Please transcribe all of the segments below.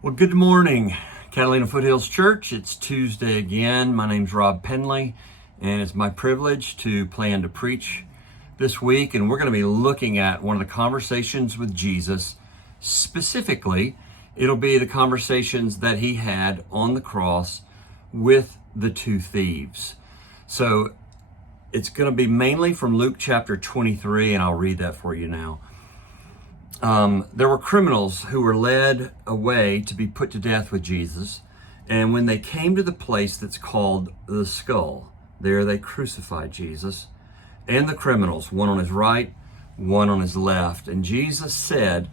Well, good morning, Catalina Foothills Church. It's Tuesday again. My name's Rob Pendley, and it's my privilege to plan to preach this week. And we're going to be looking at one of the conversations with Jesus. Specifically, it'll be the conversations that he had on the cross with the two thieves. So it's going to be mainly from Luke chapter 23, and I'll read that for you now. There were criminals who were led away to be put to death with Jesus. And when they came to the place that's called the Skull, there they crucified Jesus and the criminals, one on his right, one on his left. And Jesus said,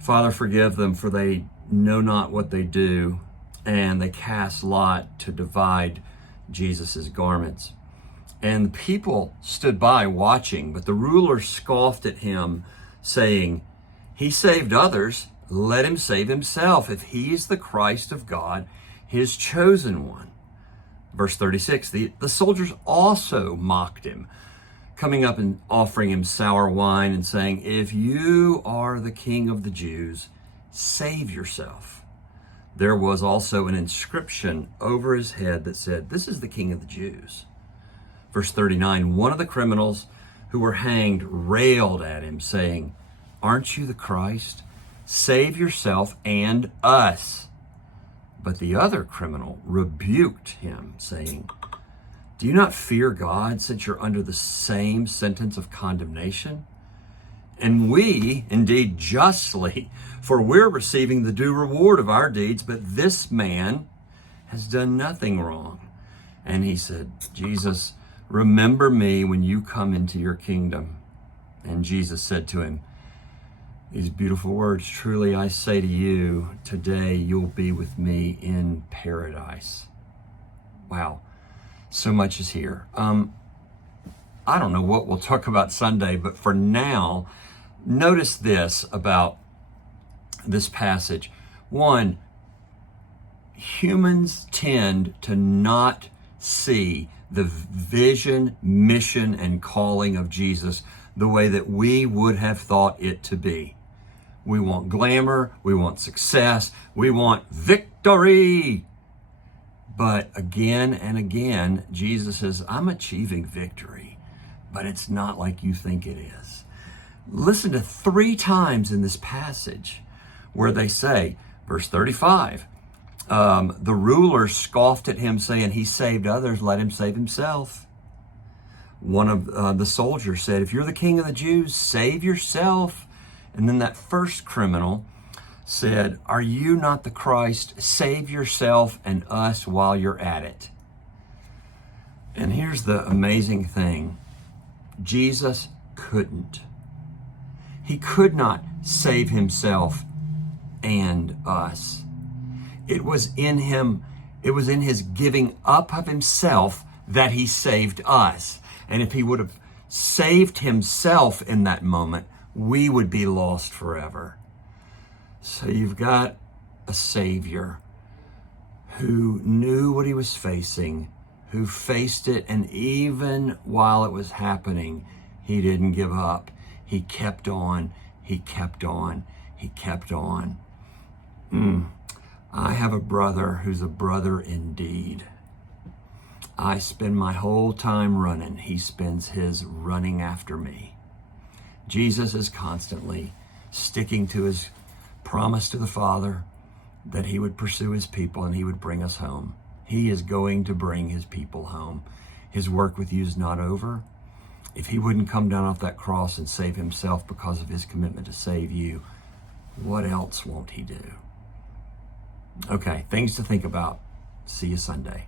"Father, forgive them, for they know not what they do." And they cast lot to divide Jesus's garments. And the people stood by watching, but the ruler scoffed at him, saying, "He saved others, let him save himself, if he is the Christ of God, his chosen one." Verse 36, the soldiers also mocked him, coming up and offering him sour wine and saying, "If you are the King of the Jews, save yourself." There was also an inscription over his head that said, "This is the King of the Jews." Verse 39, one of the criminals who were hanged railed at him, saying, "Aren't you the Christ? Save yourself and us." But the other criminal rebuked him, saying, "Do you not fear God, since you're under the same sentence of condemnation? And we, indeed, justly, for we're receiving the due reward of our deeds, but this man has done nothing wrong." And he said, "Jesus, remember me when you come into your kingdom." And Jesus said to him these beautiful words, "Truly I say to you, today you'll be with me in paradise." Wow, so much is here. I don't know what we'll talk about Sunday, but for now, notice this about this passage. One, humans tend to not see the vision, mission, and calling of Jesus the way that we would have thought it to be. We want glamour, we want success, we want victory. But again and again, Jesus says, "I'm achieving victory, but it's not like you think it is." Listen to 3 times in this passage where they say, verse 35, the ruler scoffed at him, saying, "He saved others, let him save himself." One of the soldiers said, "If you're the King of the Jews, save yourself." And then that first criminal said, "Are you not the Christ? Save yourself and us while you're at it." And here's the amazing thing. Jesus couldn't. He could not save himself and us. It was in him, it was in his giving up of himself that he saved us. And if he would have saved himself in that moment, we would be lost forever. So you've got a Savior who knew what he was facing, who faced it, and even while it was happening, he didn't give up. He kept on, he kept on, he kept on. I have a brother who's a brother indeed. I spend my whole time running. He spends his running after me. Jesus is constantly sticking to his promise to the Father that he would pursue his people and he would bring us home. He is going to bring his people home. His work with you is not over. If he wouldn't come down off that cross and save himself because of his commitment to save you, what else won't he do? Okay, things to think about. See you Sunday.